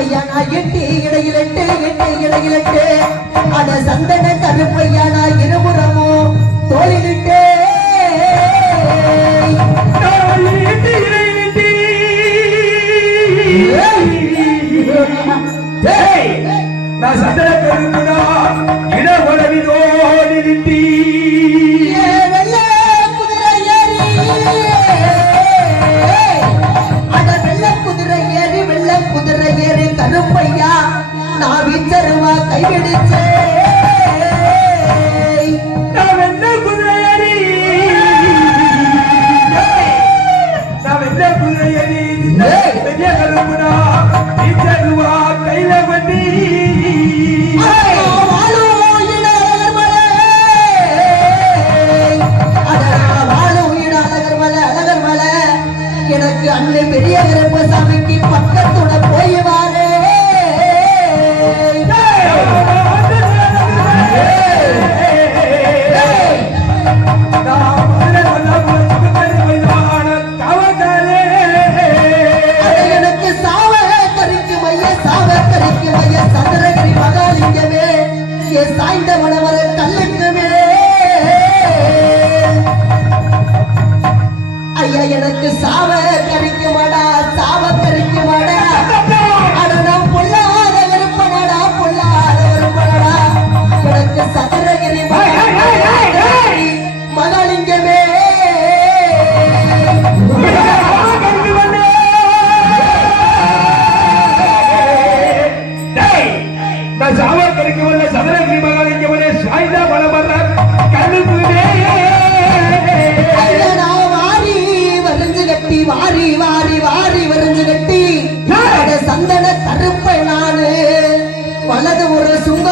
ஐயா நான் எட்டி இடையிலட்டு அட சந்தன கருப்பையா நான் இருபுறமோ தோளிலிட்டே நான் சந்தன கருப்புடா இடவளவி தோளிலிட்டி கருப்பையா நான் வீச்சருவா கைவிடிச்சே நான் வெள்ள குதிரையடி பெரிய கருப்புடா வீச்சருவா கையில வண்டி எனக்கு அண்ணன் பெரிய கருப்பசாமிக்கு பக்கத்தோட போய் வாரே எனக்கு சாவ கரிக்கும் ஐயா சந்திரகிரி மகாலிங்கமே என் சாய்ந்த மனவர கல்லுக்குமே ஐயா எனக்கு சாவ கரிக்குமாடா அடனா பொல்லாத விருப்பனடா எனக்கு சந்திரகிரி மகாலிங்கமே சாவக்கரைக்கு வந்த சந்திரகிரி மகாலிங்கமனே சாய்ந்த மனமர கல்லுக்குமே வாரி வரைஞ்சு கட்டி சந்தன கருப்பை நானு வலது ஒரு சுங்க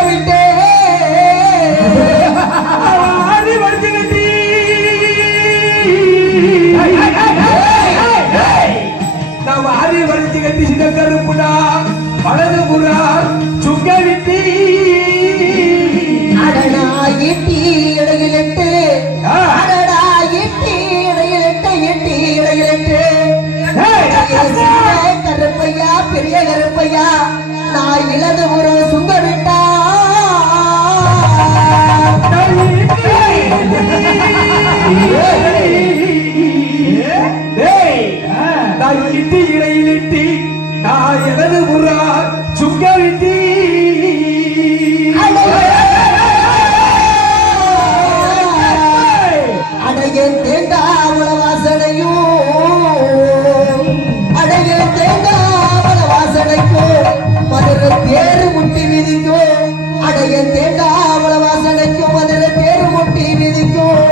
விட்டு வாரி வரைஞ்சு கட்டி நான் வாரி வரைஞ்சு கட்டி சித கருப்புடா வலது புறா சுங்க விட்டி அடடா எட்டி இடையிலிட்டு கருப்பையா பெரிய கருப்பையா நான் இழந்து ஒரு சுங்க விட்டா நான் இட்டி இடையிலிட்டி நான் இடது புறா சுங்க விட்டி அடைய தேங்கா வாசனையும் மதுரை தேரு முட்டி விதிக்கும் அடைய தேங்காவள வாசனைக்கும் மதுரை தேரு முட்டி விதிக்கும்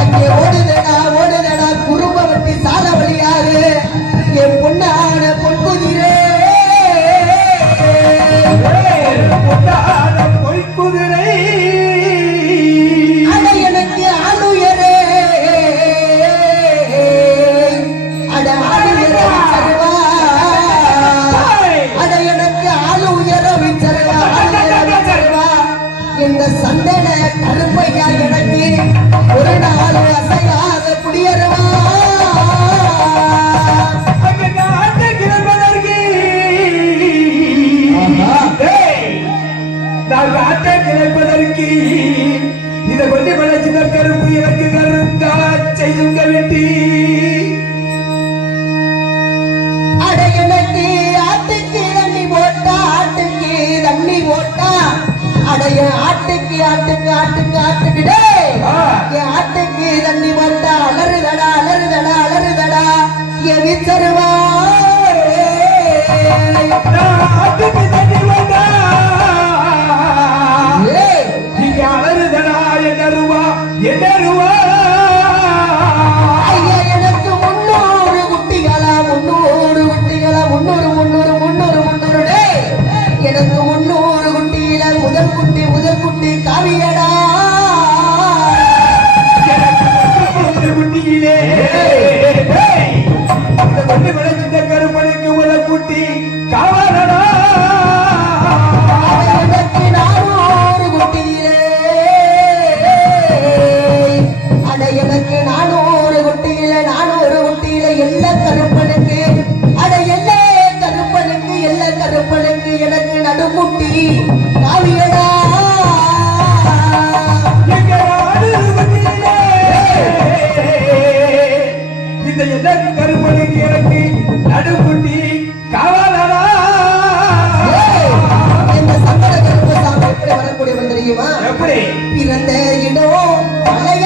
அங்கே ஓடுதடா குறும்ப வட்டி சால வழியாரு என் பொண்ணான பொன்குதிரே பொய்க்குதிரை அட எனக்கு ஆளுயரே அட ஆளுயரே இந்த சந்தன கருப்பையா எனக்கு ஒரு நாள் அசையாத குடியருவா கிடைப்பதற்கு இதை கொஞ்சம் வளர்ச்சித கருப்பு எனக்கு கருத்தா செய்துங்க வெட்டி அட எனக்கு ஆட்டுக்கு தண்ணி போட்டா அடைய ஆட்டுக்கு ஆட்டுக்கு தண்ணி போட்டா அலறுதடா என் விச்சருவா ஆட்டுக்கு தண்ணி போட்டா நீங்க அலறுதடா என்னருவா ஐயா எனக்கு 300 குட்டிகளா 300 எனக்கு 300 குட்டியில முதல் குட்டி காவியடா குட்டியிலே விளைச்சிட்ட கருப்பனுக்கு முதல் குட்டி காவலடா எனக்கு 400 குட்டியிலே அட எனக்கு 400 குட்டியில எல்லா கருப்பனுக்கு அட எல்லா சரி பிறந்த இடம் பழைய